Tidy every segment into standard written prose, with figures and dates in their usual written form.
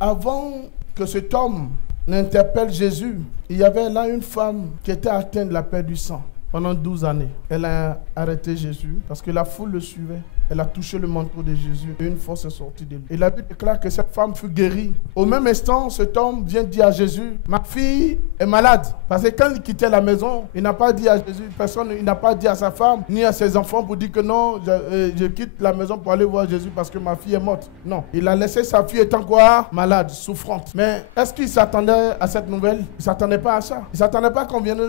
Avant que cet homme n'interpelle Jésus, il y avait là une femme qui était atteinte de la perte du sang pendant 12 années. Elle a arrêté Jésus parce que la foule le suivait. Elle a touché le manteau de Jésus et une force est sortie de lui. Et la Bible déclare que cette femme fut guérie. Au même instant, cet homme vient dire à Jésus, ma fille est malade. Parce que quand il quittait la maison, il n'a pas dit à Jésus, il n'a pas dit à sa femme, ni à ses enfants pour dire que non, je quitte la maison pour aller voir Jésus parce que ma fille est morte. Non, il a laissé sa fille étant quoi? Malade, souffrante. Mais est-ce qu'il s'attendait à cette nouvelle? Il ne s'attendait pas à ça. Il ne s'attendait pas qu'on vienne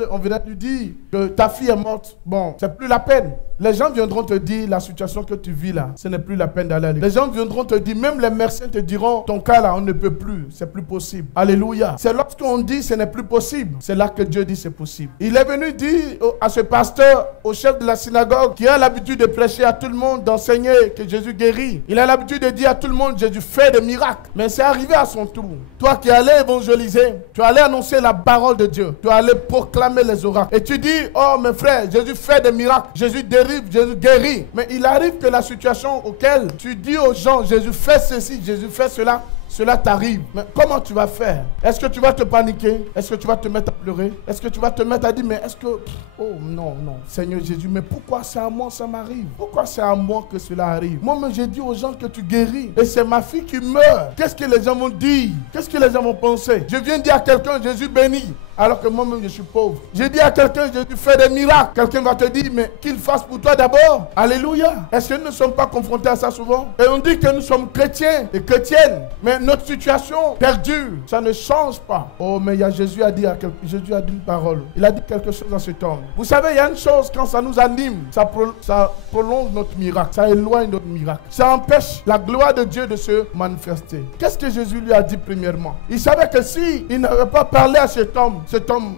lui dire que ta fille est morte. Bon, c'est plus la peine. Les gens viendront te dire la situation que tu vis là, ce n'est plus la peine d'aller à l'église. Les gens viendront te dire, même les médecins te diront, ton cas là, on ne peut plus, c'est plus possible. Alléluia. C'est lorsqu'on dit ce n'est plus possible, c'est là que Dieu dit c'est possible. Il est venu dire à ce pasteur, au chef de la synagogue, qui a l'habitude de prêcher à tout le monde, d'enseigner que Jésus guérit. Il a l'habitude de dire à tout le monde, Jésus fait des miracles. Mais c'est arrivé à son tour. Toi qui allais évangéliser, tu allais annoncer la parole de Dieu, tu allais proclamer les oracles. Et tu dis, oh mes frères, Jésus fait des miracles, Jésus dérive, Jésus guérit. Mais il arrive que la situation auquel tu dis aux gens, Jésus fait ceci, Jésus fait cela, cela t'arrive. Mais comment tu vas faire? Est-ce que tu vas te paniquer? Est-ce que tu vas te mettre à pleurer? Est-ce que tu vas te mettre à dire, mais est-ce que... Oh non, non. Seigneur Jésus, mais pourquoi c'est à moi ça m'arrive? Pourquoi c'est à moi que cela arrive? Moi-même, j'ai dit aux gens que tu guéris. Et c'est ma fille qui meurt. Qu'est-ce que les gens vont dire? Qu'est-ce que les gens vont penser? Je viens dire à quelqu'un, Jésus bénit. Alors que moi-même, je suis pauvre. J'ai dit à quelqu'un, Jésus fait des miracles. Quelqu'un va te dire, mais qu'il fasse pour toi d'abord. Alléluia. Est-ce que nous ne sommes pas confrontés à ça souvent? Et on dit que nous sommes chrétiens et chrétiennes. Mais notre situation perdure, ça ne change pas. Oh, mais il y a Jésus a dit une parole. Il a dit quelque chose à cet homme. Vous savez, il y a une chose, quand ça nous anime, ça prolonge notre miracle. Ça éloigne notre miracle. Ça empêche la gloire de Dieu de se manifester. Qu'est-ce que Jésus lui a dit premièrement? Il savait que si il n'avait pas parlé à cet homme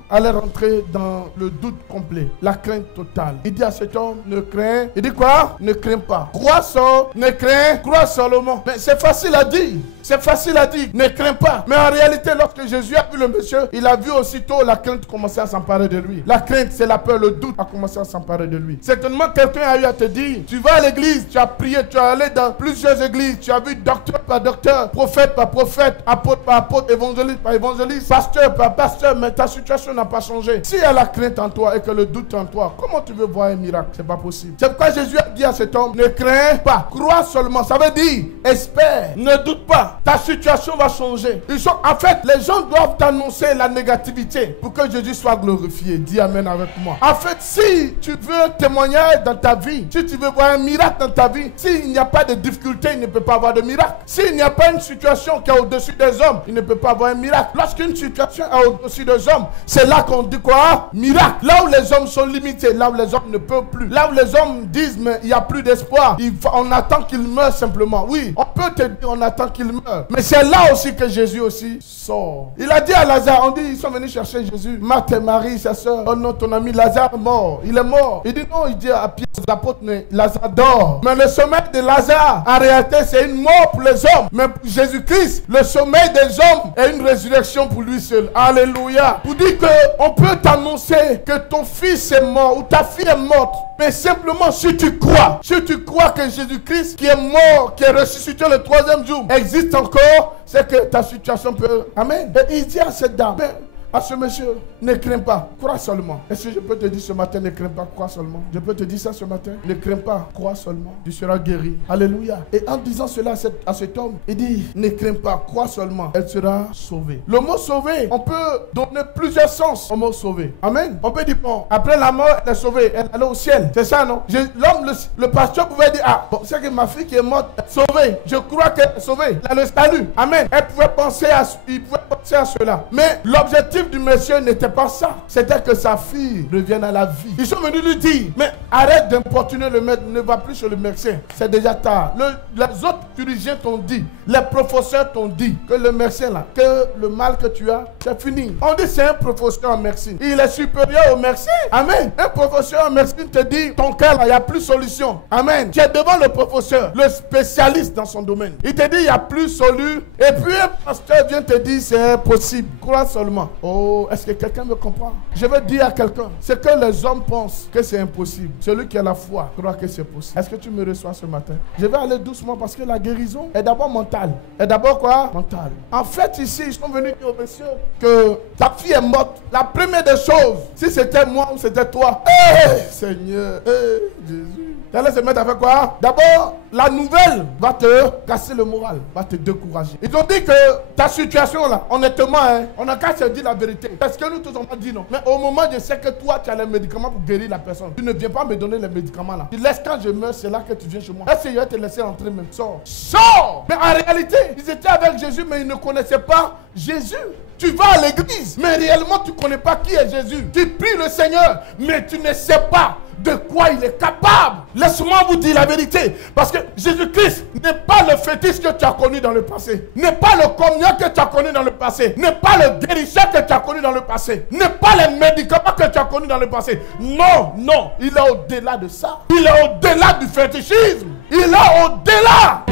allait rentrer dans le doute complet, la crainte totale. Il dit à cet homme, ne crains. Il dit quoi? Ne crains pas. Crois seulement, ne crains, crois seulement. Mais c'est facile à dire. C'est facile à dire, ne crains pas. Mais en réalité, lorsque Jésus a vu le monsieur, il a vu aussitôt la crainte commencer à s'emparer de lui. La crainte, c'est la peur, le doute a commencé à s'emparer de lui. Certainement, quelqu'un a eu à te dire, tu vas à l'église, tu as prié, tu es allé dans plusieurs églises, tu as vu docteur par docteur, prophète par prophète, apôtre par apôtre, évangéliste par évangéliste, pasteur par pasteur, mais ta situation n'a pas changé. Si il y a la crainte en toi et que le doute en toi, comment tu veux voir un miracle? C'est pas possible. C'est pourquoi Jésus a dit à cet homme, ne crains pas, crois seulement. Ça veut dire, espère, ne doute pas. Ta situation va changer. En fait, les gens doivent t'annoncer la négativité pour que Jésus soit glorifié. Dis amen avec moi. En fait, si tu veux un témoignage dans ta vie, si tu veux voir un miracle dans ta vie, s'il n'y a pas de difficulté, il ne peut pas avoir de miracle. S'il n'y a pas une situation qui est au-dessus des hommes, il ne peut pas avoir un miracle. Lorsqu'une situation est au-dessus des hommes, c'est là qu'on dit quoi? Miracle. Là où les hommes sont limités, là où les hommes ne peuvent plus, là où les hommes disent mais il n'y a plus d'espoir, on attend qu'il meure simplement. Oui, on peut te dire on attend qu'il meure. Mais c'est là aussi que Jésus aussi sort. Il a dit à Lazare, on dit ils sont venus chercher Jésus. Marthe et Marie, sa soeur, oh non, ton ami Lazare est mort. Il est mort. Il dit non, il dit à Pierre, aux apôtres, mais Lazare dort. Mais le sommeil de Lazare, en réalité, c'est une mort pour les hommes. Mais pour Jésus-Christ, le sommeil des hommes est une résurrection pour lui seul. Alléluia. Pour dire qu'on peut t'annoncer que ton fils est mort ou ta fille est morte. Mais simplement si tu crois que Jésus-Christ qui est mort, qui est ressuscité le troisième jour, existe encore, c'est que ta situation peut... Amen. Et il dit à cette dame, à ce monsieur, ne crains pas, crois seulement. Est-ce que je peux te dire ce matin, ne crains pas, crois seulement? Je peux te dire ça ce matin, ne crains pas, crois seulement. Tu seras guéri. Alléluia. Et en disant cela à cet homme, il dit, ne crains pas, crois seulement. Elle sera sauvée. Le mot sauvé, on peut donner plusieurs sens au mot sauvé. Amen. On peut dire, bon, après la mort, elle est sauvée, elle est au ciel. C'est ça, non? L'homme, le pasteur pouvait dire, ah, bon, c'est que ma fille qui est morte est sauvée. Je crois qu'elle est sauvée. Elle a le salut. Amen. Il pouvait penser à cela. Mais l'objectif du monsieur n'était pas ça. C'était que sa fille revienne à la vie. Ils sont venus lui dire, mais arrête d'importuner le maître, ne va plus chez le médecin. C'est déjà tard. Les autres chirurgiens t'ont dit, les professeurs t'ont dit que le médecin là, que le mal que tu as, c'est fini. On dit c'est un professeur en médecine. Il est supérieur au médecin. Amen. Un professeur en médecine te dit, ton cas là, il n'y a plus solution. Amen. Tu es devant le professeur, le spécialiste dans son domaine. Il te dit, il n'y a plus solution. Et puis un pasteur vient te dire, c'est possible. Crois seulement. Oh, Oh, est-ce que quelqu'un me comprend? Je veux dire à quelqu'un, ce que les hommes pensent que c'est impossible, celui qui a la foi croit que c'est possible. Est-ce que tu me reçois ce matin? Je vais aller doucement parce que la guérison est d'abord mentale. Et d'abord quoi? Mentale. En fait, ici, ils sont venus dire au monsieur que ta fille est morte. La première des choses, si c'était moi ou c'était toi, Seigneur, Jésus, tu allais se mettre avec quoi? D'abord, la nouvelle va te casser le moral, va te décourager. Ils ont dit que ta situation là, honnêtement, on n'a qu'à se dire la vérité. Parce que nous tous on m'a dit non. Mais au moment je sais que toi tu as les médicaments pour guérir la personne, tu ne viens pas me donner les médicaments là. Tu laisses quand je meurs, c'est là que tu viens chez moi. Est-ce que je vais te laisser entrer même? Sors. Sors! Mais en réalité, ils étaient avec Jésus, mais ils ne connaissaient pas Jésus. Tu vas à l'église, mais réellement tu ne connais pas qui est Jésus. Tu pries le Seigneur, mais tu ne sais pas de quoi il est capable. Laisse-moi vous dire la vérité. Parce que Jésus-Christ n'est pas le fétiche que tu as connu dans le passé. N'est pas le communion que tu as connu dans le passé. N'est pas le guérisseur que tu as connu dans le passé. N'est pas les médicaments que tu as connu dans le passé. Non, non. Il est au-delà de ça. Il est au-delà du fétichisme. Il est au-delà.